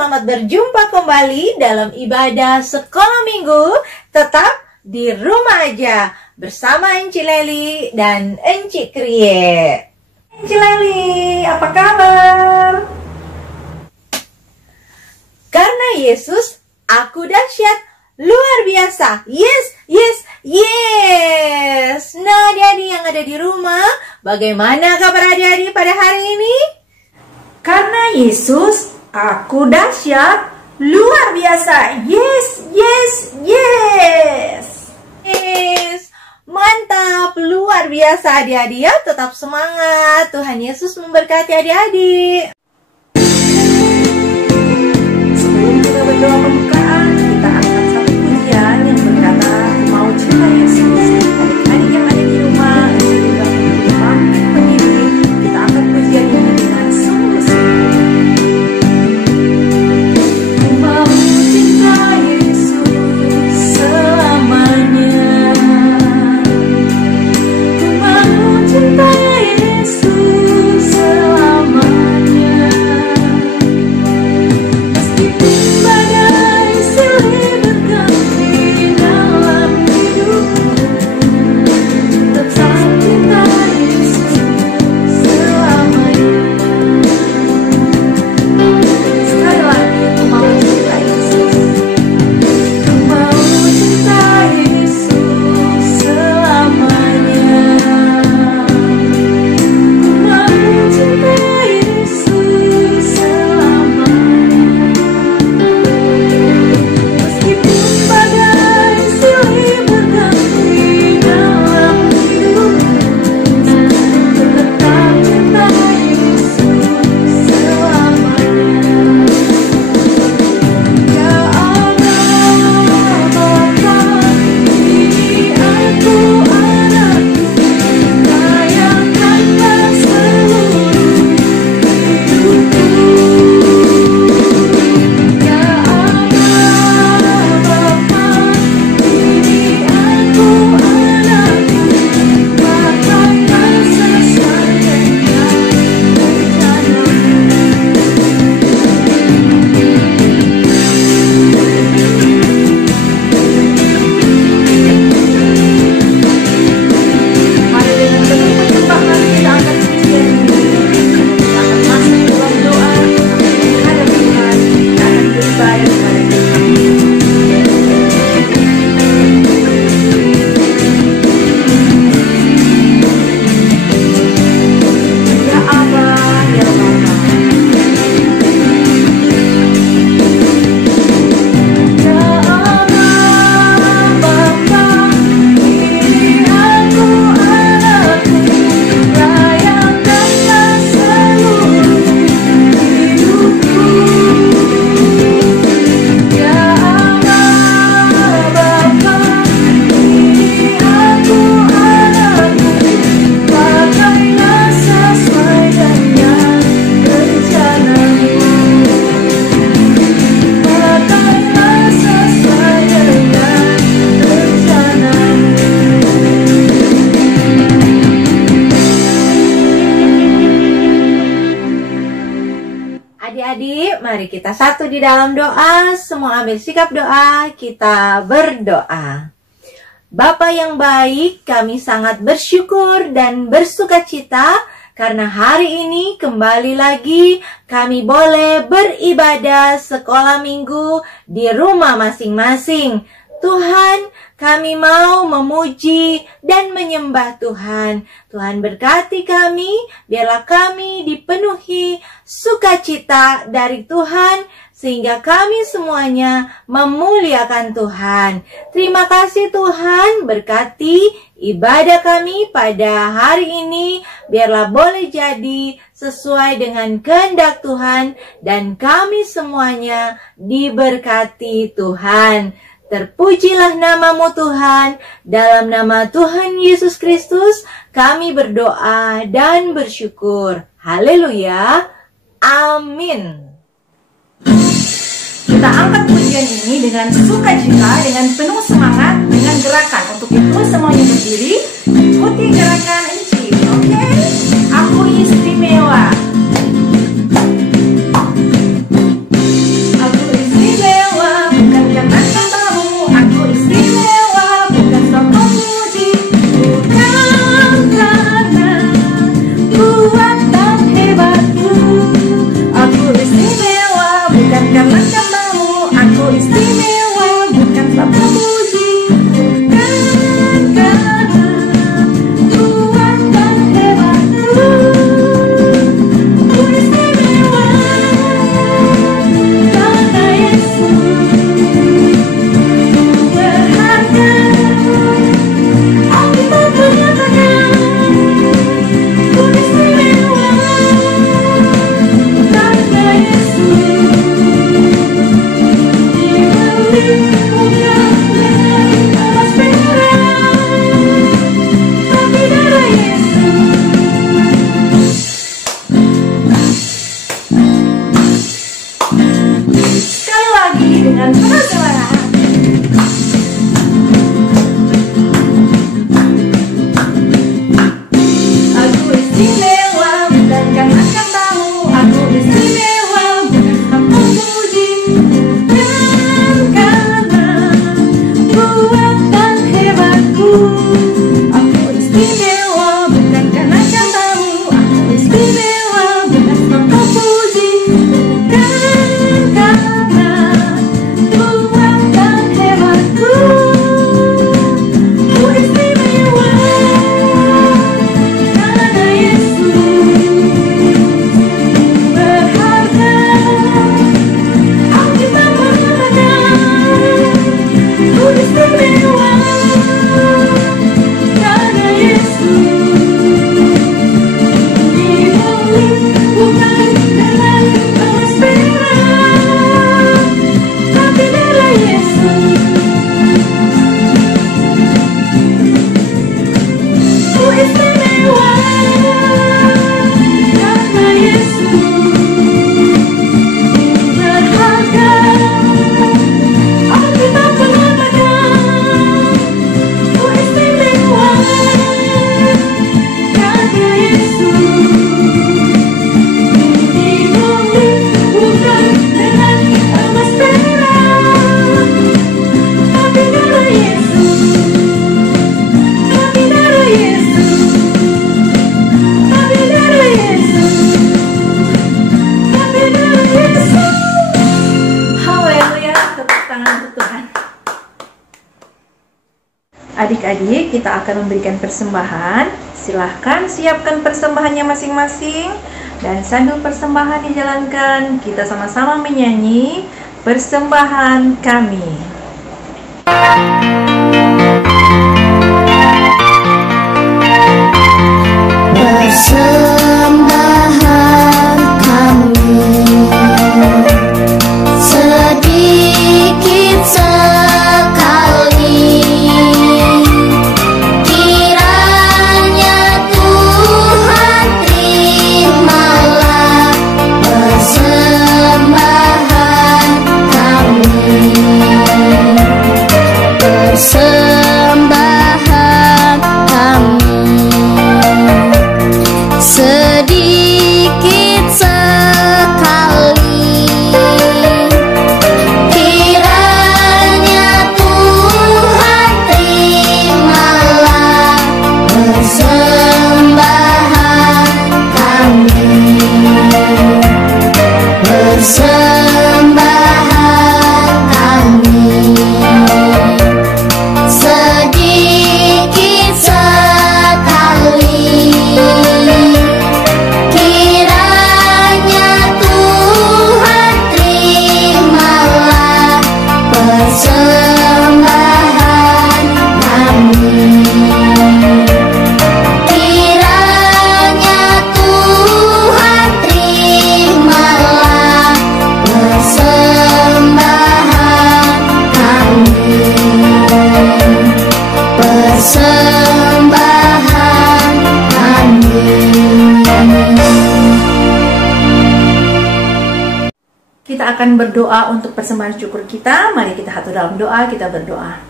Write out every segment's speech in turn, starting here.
selamat berjumpa kembali dalam ibadah sekolah minggu. Tetap di rumah aja bersama Enci Leli dan Enci Krie. Enci Leli, apa kabar? Karena Yesus, aku dahsyat, luar biasa. Yes, yes, yes. Nah, adik-adik yang ada di rumah, bagaimana kabar adik-adik pada hari ini? Karena Yesus, aku dahsyat, luar biasa. Yes, yes, yes. Yes, mantap, luar biasa adik-adik ya. Tetap semangat, Tuhan Yesus memberkati adik-adik. Sebelum kita berdoa pembukaan, kita angkat satu pujian yang berkata, mau cinta Yesus. Adik-adik yang ada di rumah, juga pendidik, kita angkat pujian ini dengan sungguh-sungguh. Mau cinta Yesus selamanya. Mau cinta Yesus selamanya. Meskipun badai silih berganti dalam hidupku, tetap cinta Yesus selamanya. Sekali lagi, aku mau cinta Yesus. Aku mau cinta Yesus selamanya. Aku mau cinta Yesus selamanya. Meskipun badai silih berganti dalam hidupku, tetap cinta Yesus selamanya. Ya Allah Bapa, ini aku anakmu, layankanlah seluruh hidupku. Ya Allah Bapa, ini aku anakmu, pakailah sesuai dengan rencanamu. Mari dengan penuh penyembahan kita akan pujian ini. Kita akan masuk dalam doa, menghadap Tuhan, kita akan beribadah kepada Tuhan. Ya Allah, ya Bapa. Ya Allah Bapa, ini aku anakmu, layankanlah seluruh hidupku. Ya Allah Bapa, ini aku anakmu, pakailah sesuai dengan rencanamu. Pakailah sesuai dengan rencanamu. Adik-adik, mari kita satu di dalam doa. Semua ambil sikap doa, kita berdoa. Bapa yang baik, kami sangat bersyukur dan bersukacita karena hari ini kembali lagi kami boleh beribadah sekolah minggu di rumah masing-masing. Tuhan, kami mau memuji dan menyembah Tuhan. Tuhan berkati kami, biarlah kami dipenuhi sukacita dari Tuhan, sehingga kami semuanya memuliakan Tuhan. Terima kasih Tuhan, berkati ibadah kami pada hari ini, biarlah boleh jadi sesuai dengan kehendak Tuhan, dan kami semuanya diberkati Tuhan. Terpujilah namamu Tuhan, dalam nama Tuhan Yesus Kristus kami berdoa dan bersyukur. Haleluya, amin. Kita angkat pujian ini dengan sukacita, dengan penuh semangat, dengan gerakan. Untuk itu semuanya berdiri, ikuti gerakan Enci, oke? Aku istimewa. Adik-adik, kita akan memberikan persembahan. Silahkan siapkan persembahannya masing-masing. Dan sambil persembahan dijalankan, kita sama-sama menyanyi persembahan kami. Persembahan kami sedikit sekali, kiranya Tuhan terimalah persembahan kami. Persembahan kami sedikit sekali, kiranya Tuhan terimalah persembahan kami. Persembahan kami sedikit sekali, kiranya Tuhan terimalah persembahan kami. Kiranya Tuhan terimalah persembahan kami. Persembahan kami. Kita akan berdoa untuk persembahan syukur kita. Mari kita hatur dalam doa, kita berdoa.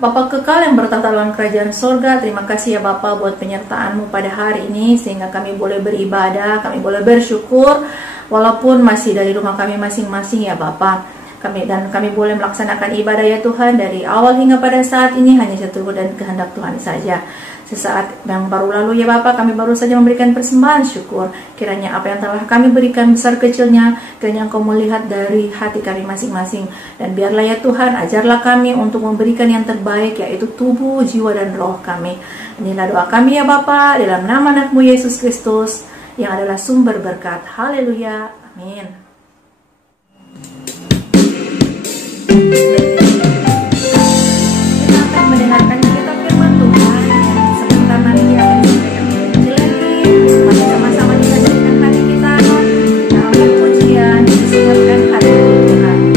Bapa kekal yang bertahta dalam kerajaan sorga, terima kasih ya Bapa buat penyertaan-Mu pada hari ini, sehingga kami boleh beribadah, kami boleh bersyukur, walaupun masih dari rumah kami masing-masing ya Bapa. Kami boleh melaksanakan ibadah ya Tuhan, dari awal hingga pada saat ini hanya seturut dan kehendak Tuhan saja. Sesaat yang baru lalu ya Bapa, kami baru saja memberikan persembahan syukur. Kiranya apa yang telah kami berikan besar kecilnya, kiranya Engkau melihat dari hati kami masing-masing. Dan biarlah ya Tuhan, ajarlah kami untuk memberikan yang terbaik, yaitu tubuh, jiwa, dan roh kami. Inilah doa kami ya Bapa, dalam nama anak-Mu Yesus Kristus, yang adalah sumber berkat. Haleluya, amin. Kita akan mendengarkan kitab firman Tuhan yang sebentar nanti akan disampaikan oleh Jelani. Mari sama-sama kita jadikan hati kita, kita angkat pujian, disiapkan hati Tuhan.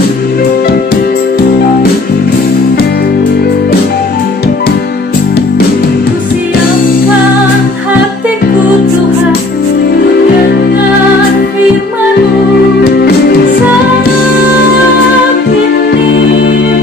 Siapkan hatiku Tuhan dengan firman-Mu. Saat ini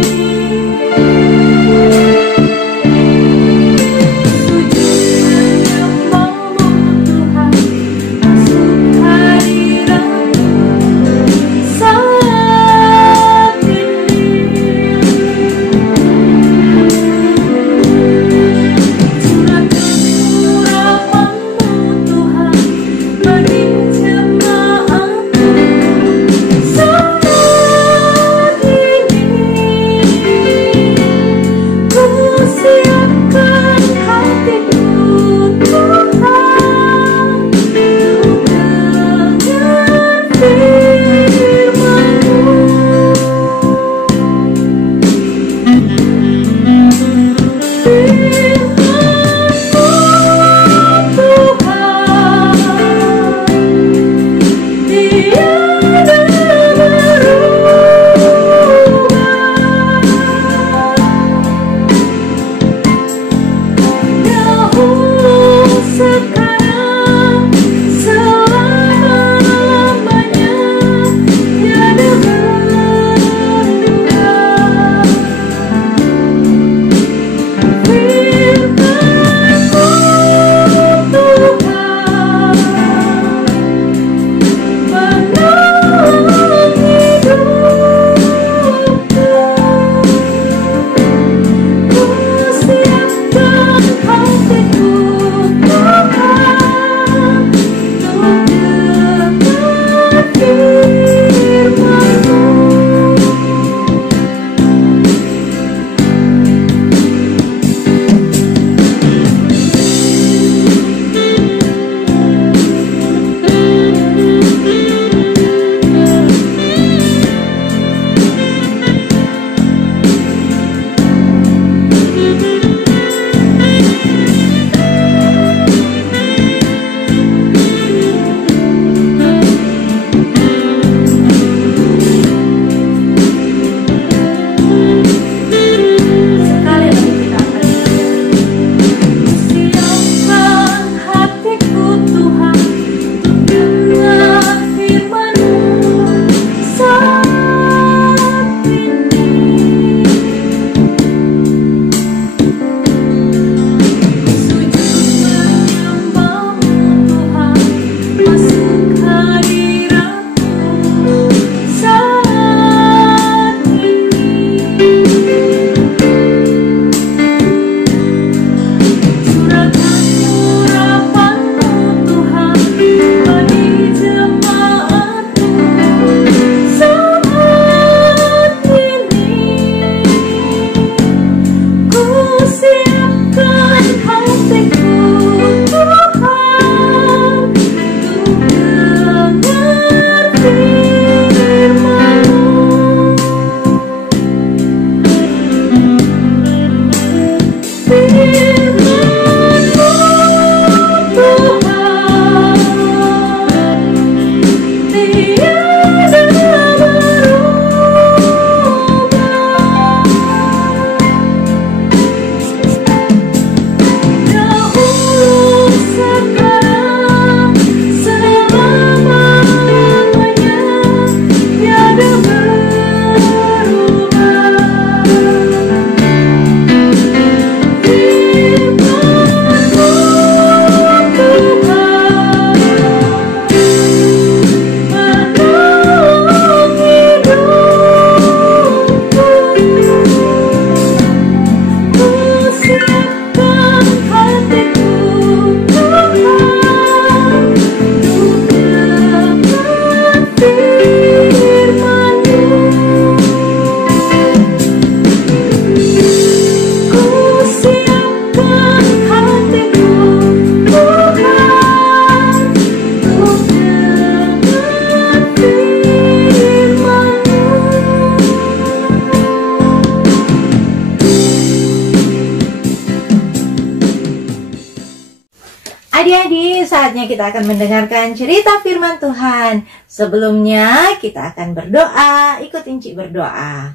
Adik-adik, saatnya kita akan mendengarkan cerita firman Tuhan. Sebelumnya kita akan berdoa, ikut Inci berdoa.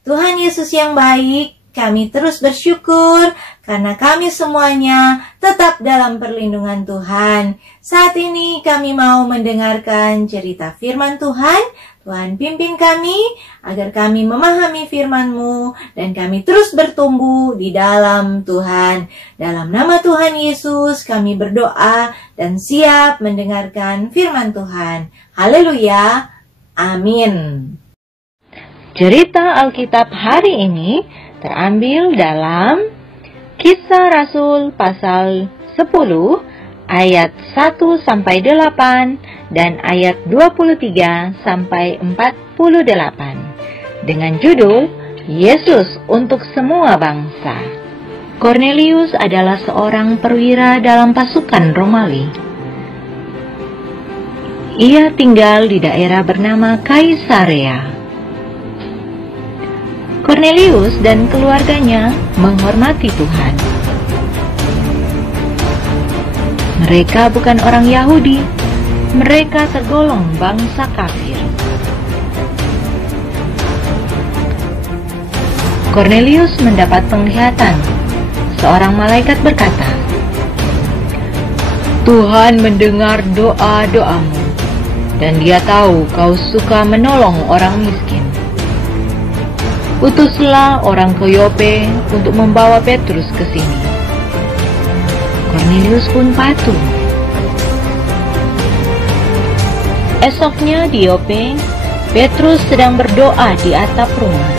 Tuhan Yesus yang baik, kami terus bersyukur karena kami semuanya tetap dalam perlindungan Tuhan. Saat ini kami mau mendengarkan cerita firman Tuhan. Tuhan pimpin kami agar kami memahami firman-Mu dan kami terus bertumbuh di dalam Tuhan. Dalam nama Tuhan Yesus kami berdoa dan siap mendengarkan firman Tuhan. Haleluya. Amin. Cerita Alkitab hari ini terambil dalam Kisah Rasul pasal 10 ayat 1-8 dan ayat 23-48 dengan judul Yesus untuk semua bangsa. Cornelius adalah seorang perwira dalam pasukan Romawi. Ia tinggal di daerah bernama Kaisarea. Cornelius dan keluarganya menghormati Tuhan. Mereka bukan orang Yahudi, mereka tergolong bangsa kafir. Cornelius mendapat penglihatan. Seorang malaikat berkata, "Tuhan mendengar doa-doamu, dan Dia tahu kau suka menolong orang miskin. Utuslah orang ke Yope untuk membawa Petrus ke sini." Cornelius pun patuh. Esoknya di Yope, Petrus sedang berdoa di atap rumah.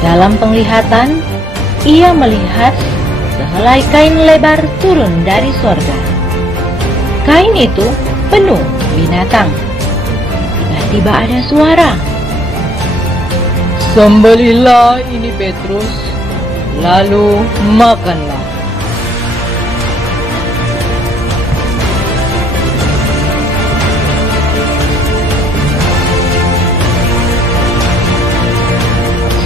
Dalam penglihatan, ia melihat sehelai kain lebar turun dari sorga. Kain itu penuh binatang. Tiba-tiba ada suara, "Sembelihlah ini Petrus, lalu makanlah."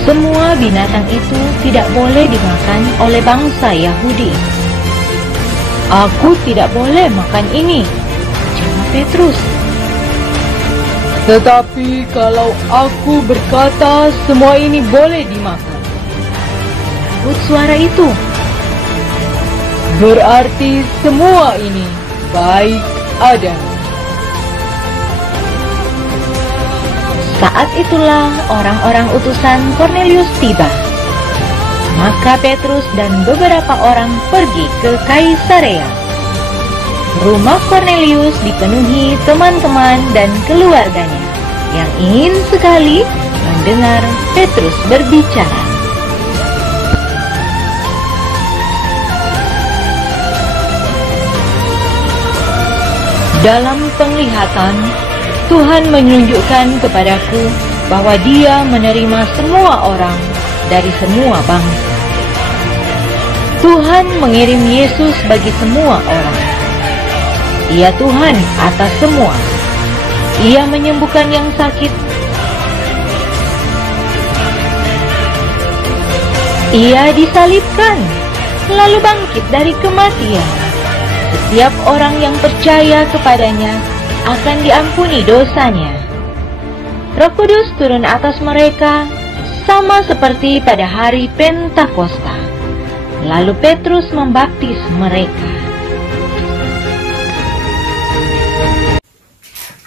Semua binatang itu tidak boleh dimakan oleh bangsa Yahudi. "Aku tidak boleh makan ini," jawab Petrus. "Tetapi kalau aku berkata semua ini boleh dimakan," sahut suara itu, "berarti semua ini baik adanya." Saat itulah orang-orang utusan Cornelius tiba. Maka Petrus dan beberapa orang pergi ke Kaisarea. Rumah Cornelius dipenuhi teman-teman dan keluarganya yang ingin sekali mendengar Petrus berbicara. Dalam penglihatan, Tuhan menunjukkan kepadaku bahwa Dia menerima semua orang dari semua bangsa. Tuhan mengirim Yesus bagi semua orang. Ia Tuhan atas semua. Ia menyembuhkan yang sakit. Ia disalibkan, lalu bangkit dari kematian. Setiap orang yang percaya kepadanya akan diampuni dosanya. Roh Kudus turun atas mereka sama seperti pada hari Pentakosta. Lalu Petrus membaptis mereka.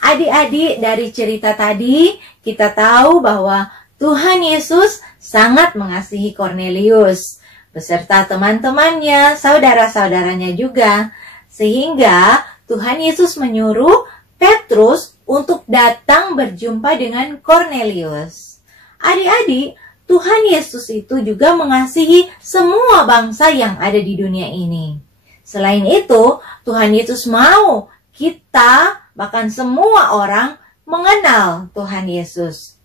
Adik-adik, dari cerita tadi kita tahu bahwa Tuhan Yesus sangat mengasihi Kornelius beserta teman-temannya, saudara-saudaranya juga. Sehingga Tuhan Yesus menyuruh Petrus untuk datang berjumpa dengan Kornelius. Adik-adik, Tuhan Yesus itu juga mengasihi semua bangsa yang ada di dunia ini. Selain itu, Tuhan Yesus mau kita, bahkan semua orang, mengenal Tuhan Yesus.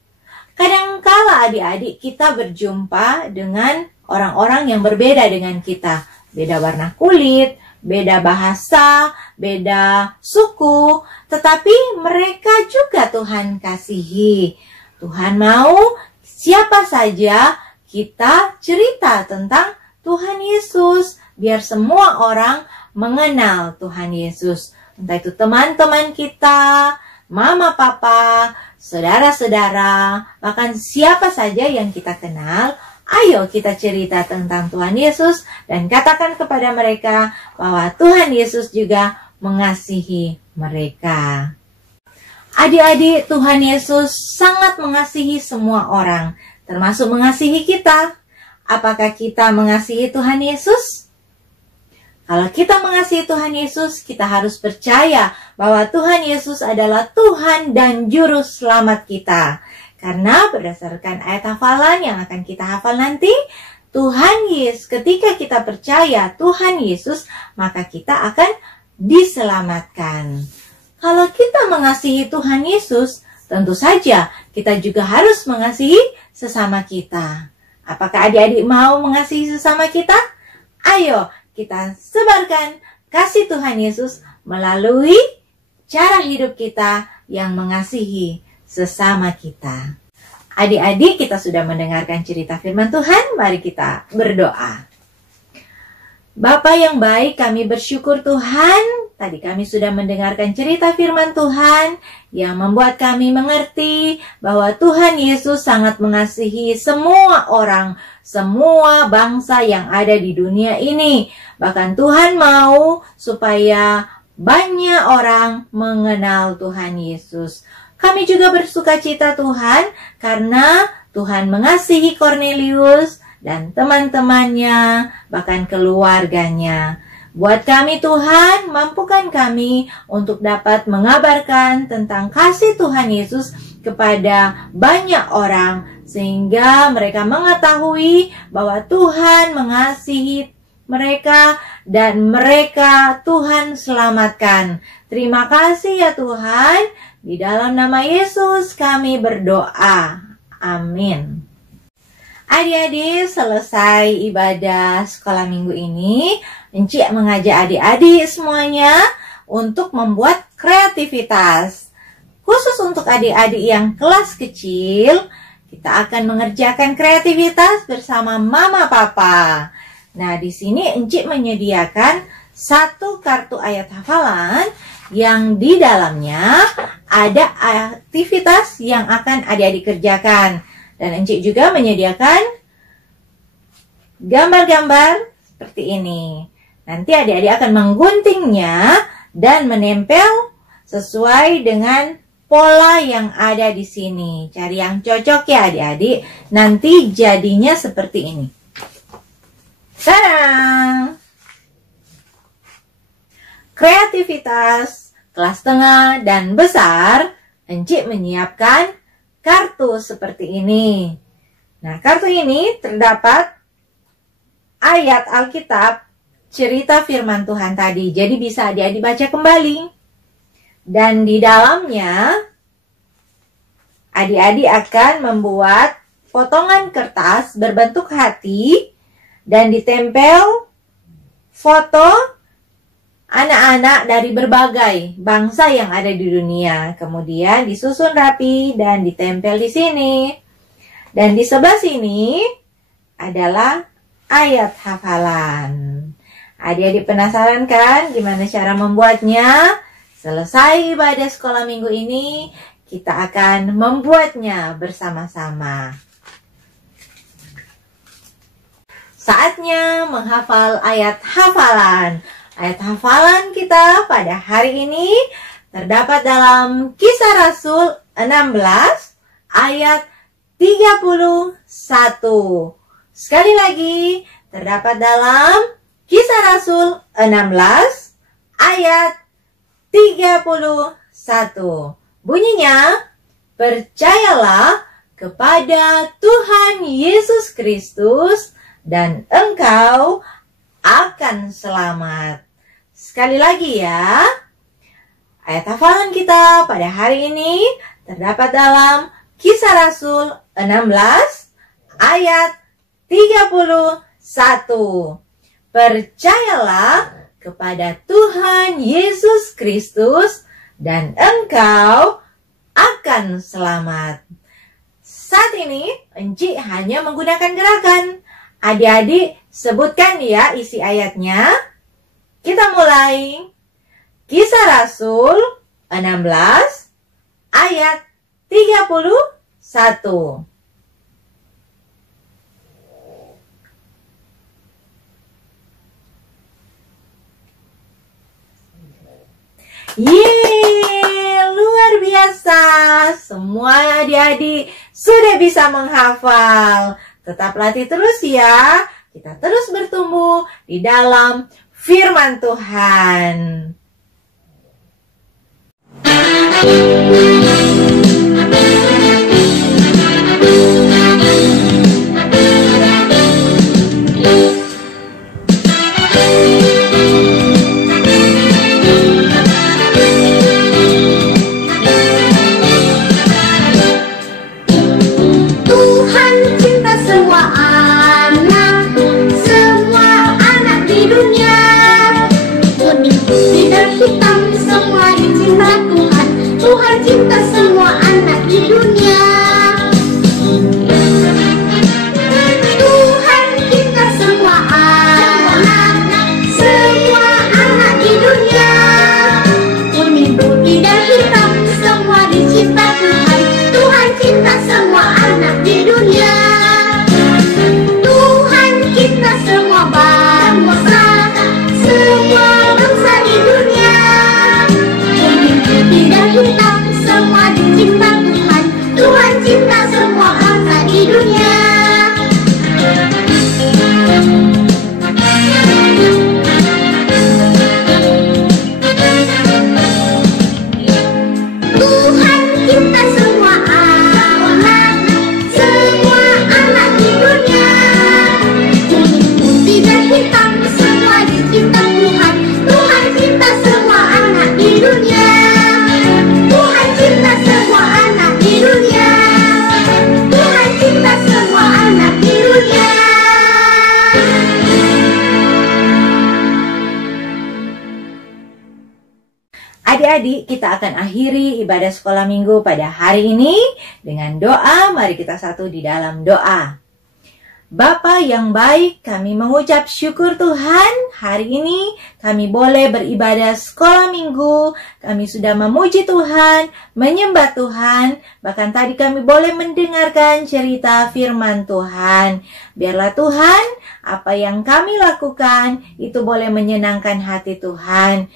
Kadangkala adik-adik kita berjumpa dengan orang-orang yang berbeda dengan kita. Beda warna kulit, beda bahasa, beda suku, tetapi mereka juga Tuhan kasihi. Tuhan mau siapa saja kita cerita tentang Tuhan Yesus, biar semua orang mengenal Tuhan Yesus. Entah itu teman-teman kita, mama, papa, saudara-saudara, bahkan siapa saja yang kita kenal. Ayo kita cerita tentang Tuhan Yesus dan katakan kepada mereka bahwa Tuhan Yesus juga mengasihi mereka. Adik-adik, Tuhan Yesus sangat mengasihi semua orang, termasuk mengasihi kita. Apakah kita mengasihi Tuhan Yesus? Kalau kita mengasihi Tuhan Yesus, kita harus percaya bahwa Tuhan Yesus adalah Tuhan dan Juru Selamat kita. Karena berdasarkan ayat hafalan yang akan kita hafal nanti, Tuhan Yesus, ketika kita percaya Tuhan Yesus, maka kita akan diselamatkan. Kalau kita mengasihi Tuhan Yesus, tentu saja kita juga harus mengasihi sesama kita. Apakah adik-adik mau mengasihi sesama kita? Ayo kita sebarkan kasih Tuhan Yesus melalui cara hidup kita yang mengasihi sesama kita. Adik-adik, kita sudah mendengarkan cerita firman Tuhan, mari kita berdoa. Bapa yang baik, kami bersyukur Tuhan, tadi kami sudah mendengarkan cerita firman Tuhan yang membuat kami mengerti bahwa Tuhan Yesus sangat mengasihi semua orang, semua bangsa yang ada di dunia ini. Bahkan Tuhan mau supaya banyak orang mengenal Tuhan Yesus. Kami juga bersukacita Tuhan karena Tuhan mengasihi Kornelius dan teman-temannya, bahkan keluarganya. Buat kami Tuhan, mampukan kami untuk dapat mengabarkan tentang kasih Tuhan Yesus kepada banyak orang, sehingga mereka mengetahui bahwa Tuhan mengasihi mereka dan mereka Tuhan selamatkan. Terima kasih ya Tuhan. Di dalam nama Yesus kami berdoa. Amin. Adik-adik, selesai ibadah sekolah minggu ini, Encik mengajak adik-adik semuanya untuk membuat kreativitas. Khusus untuk adik-adik yang kelas kecil, kita akan mengerjakan kreativitas bersama mama papa. Nah, di sini Encik menyediakan satu kartu ayat hafalan yang di dalamnya ada aktivitas yang akan adik-adik kerjakan. Dan Encik juga menyediakan gambar-gambar seperti ini. Nanti adik-adik akan mengguntingnya dan menempel sesuai dengan pola yang ada di sini. Cari yang cocok ya adik-adik. Nanti jadinya seperti ini. Tadang! Kreativitas kelas tengah dan besar, Encik menyiapkan kartu seperti ini. Nah, kartu ini terdapat ayat Alkitab, cerita firman Tuhan tadi. Jadi bisa adik-adik baca kembali. Dan di dalamnya, adik-adik akan membuat potongan kertas berbentuk hati dan ditempel foto anak-anak dari berbagai bangsa yang ada di dunia. Kemudian disusun rapi dan ditempel di sini. Dan di sebelah sini adalah ayat hafalan. Adik-adik penasaran kan gimana cara membuatnya? Selesai ibadah sekolah minggu ini, kita akan membuatnya bersama-sama. Saatnya menghafal ayat hafalan. Ayat hafalan kita pada hari ini terdapat dalam Kisah Rasul 16 ayat 31. Sekali lagi, terdapat dalam Kisah Rasul 16 ayat 31. Bunyinya, percayalah kepada Tuhan Yesus Kristus dan engkau akan selamat. Sekali lagi ya. Ayat hafalan kita pada hari ini terdapat dalam Kisah Rasul 16 ayat 31. Percayalah kepada Tuhan Yesus Kristus dan engkau akan selamat. Saat ini, Enci hanya menggunakan gerakan. Adik-adik, sebutkan ya isi ayatnya. Kita mulai. Kisah Rasul 16 ayat 31. Yeay, luar biasa. Semua adik-adik sudah bisa menghafal. Tetap latih terus ya. Kita terus bertumbuh di dalam firman Tuhan. Adik-adik, kita akan akhiri ibadah sekolah minggu pada hari ini dengan doa. Mari kita satu di dalam doa. Bapa yang baik, kami mengucap syukur Tuhan. Hari ini kami boleh beribadah sekolah minggu. Kami sudah memuji Tuhan, menyembah Tuhan. Bahkan tadi kami boleh mendengarkan cerita firman Tuhan. Biarlah Tuhan, apa yang kami lakukan itu boleh menyenangkan hati Tuhan.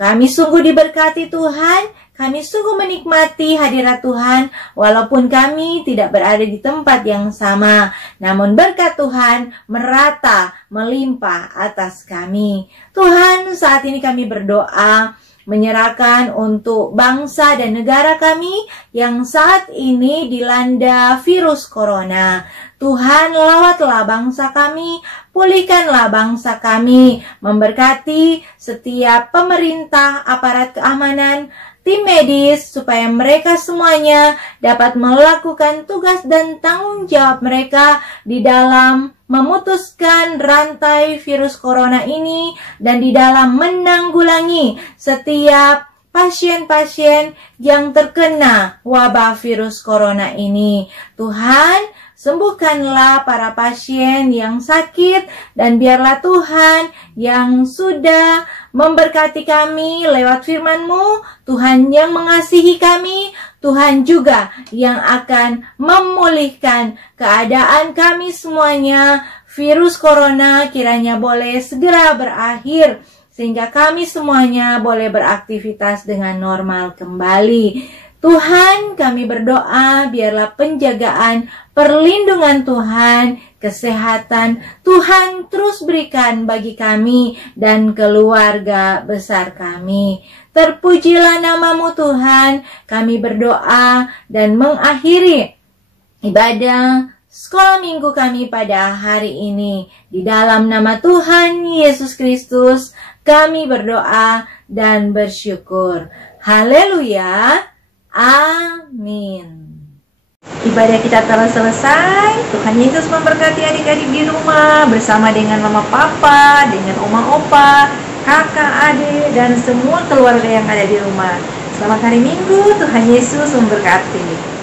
Kami sungguh diberkati Tuhan, kami sungguh menikmati hadirat Tuhan, walaupun kami tidak berada di tempat yang sama, namun berkat Tuhan merata, melimpah atas kami. Tuhan, saat ini kami berdoa, menyerahkan untuk bangsa dan negara kami yang saat ini dilanda virus corona. Tuhan, lawatlah bangsa kami, pulihkanlah bangsa kami, memberkati setiap pemerintah, aparat keamanan, tim medis, supaya mereka semuanya dapat melakukan tugas dan tanggung jawab mereka di dalam memutuskan rantai virus corona ini dan di dalam menanggulangi setiap pasien-pasien yang terkena wabah virus corona ini. Tuhan, sembuhkanlah para pasien yang sakit, dan biarlah Tuhan yang sudah memberkati kami lewat firman-Mu, Tuhan yang mengasihi kami, Tuhan juga yang akan memulihkan keadaan kami semuanya. Virus corona kiranya boleh segera berakhir, sehingga kami semuanya boleh beraktivitas dengan normal kembali. Tuhan, kami berdoa biarlah penjagaan, perlindungan Tuhan, kesehatan Tuhan terus berikan bagi kami dan keluarga besar kami. Terpujilah nama-Mu Tuhan, kami berdoa dan mengakhiri ibadah sekolah minggu kami pada hari ini. Di dalam nama Tuhan Yesus Kristus, kami berdoa dan bersyukur. Haleluya. Amin. Ibadah kita telah selesai. Tuhan Yesus memberkati adik-adik di rumah bersama dengan mama papa, dengan oma opa, kakak adik, dan semua keluarga yang ada di rumah. Selamat hari Minggu, Tuhan Yesus memberkati.